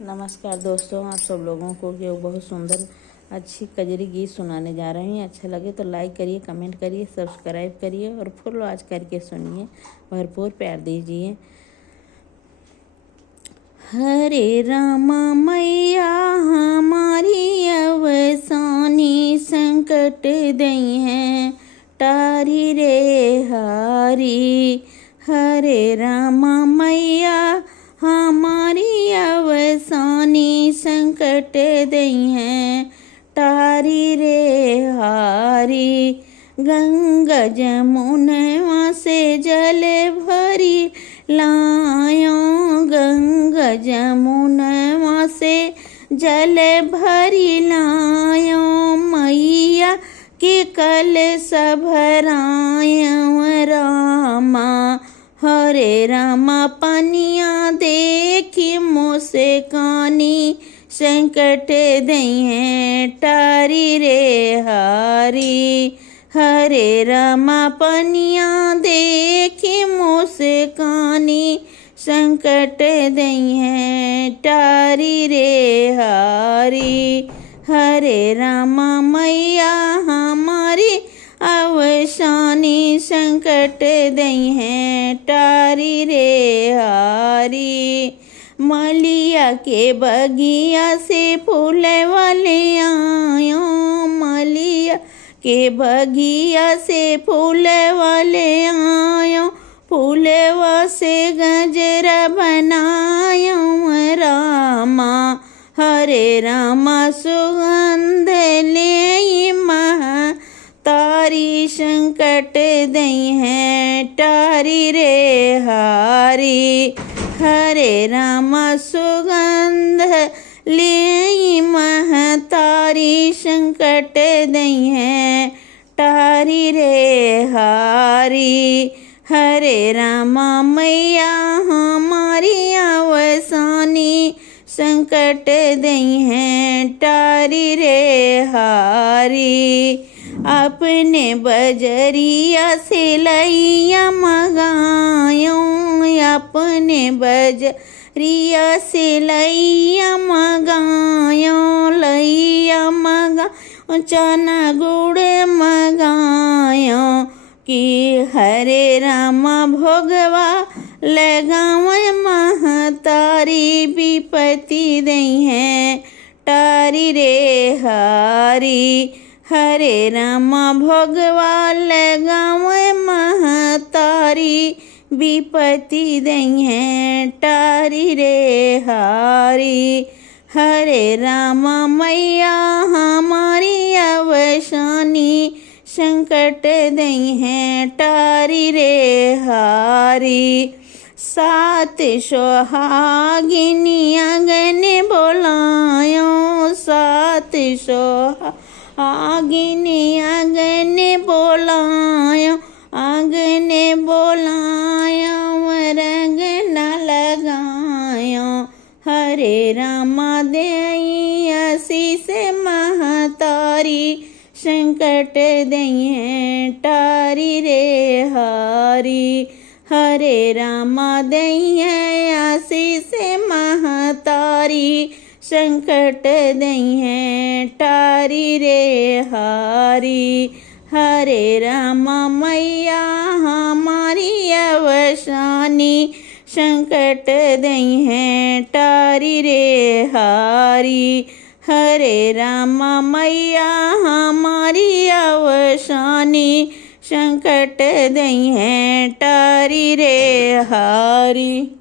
नमस्कार दोस्तों, आप सब लोगों को ये बहुत सुंदर अच्छी कजरी गीत सुनाने जा रहे हैं। अच्छा लगे तो लाइक करिए, कमेंट करिए, सब्सक्राइब करिए और फुल वॉच करके सुनिए। भरपूर प्यार दीजिए। हरे रामा मैया हमारी अवसानी संकट दई हैं टारी रे हारी। हरे रामा मैया हमारी अवसानी संकट दई हैं टारी रे हारी। गंगा जमुनवा से जल भरी लायो, गंगा जमुनवा से जल भरी लायो। मैया के कल भरायो रामा। हरे रामा पनिया देखी मोसे कानी संकट दई हैं टारी रे हारी। हरे रामा पनिया देखी मोसे कानी संकट दई हैं टारी रे हारी। हरे रामा मैया हमारी अवसानी संकट दई हैं टारी रे हारी। मलिया के बगिया से फूल वाले आयो, मलिया के बगिया से फूल वाले आयो। फूलवा से गजरा बनायो रामा। हरे रामा सुगंध ले महा तारी संकट दई हैं टारी रे हारी। हरे रामा सुगंध ले महतारी संकट दई हैं टारी रे हारी। हरे रामा मैया हमारी अवसानी संकट दई हैं टारी रे हारी। अपने बजरिया से लैया मगायो, अपने बजरिया से लैया मगायो। लैया मगायो चना गुड़ मगायो कि हरे रामा भोगवा लगाव महतारी। विपत्ति दई हैं टारी रे हारी। हरे रामा भोगवा लगाव महतारी। विपत्ति दई हैं टारी रे हारी। हरे रामा मैया हमारी अवसानी संकट दई हैं टारी रे हारी। सात सोहागिनी आंगन बोलायो, सात सोहागिनी आंगन बोलायो। आंगन बोलायो रंग न लगायो। हरे रामा देई आशीष महतारी संकट दई हैं टारी रे हारी। हरे रामा दई हैं आशीष महतारी संकट दई हैं टारी रे हारी। हरे रामा मैया हमारी अवसानी संकट दई हैं टारी रे हारी। हरे रामा मैया हमारी अवसानी संकट दई हैं टारी रे हारी।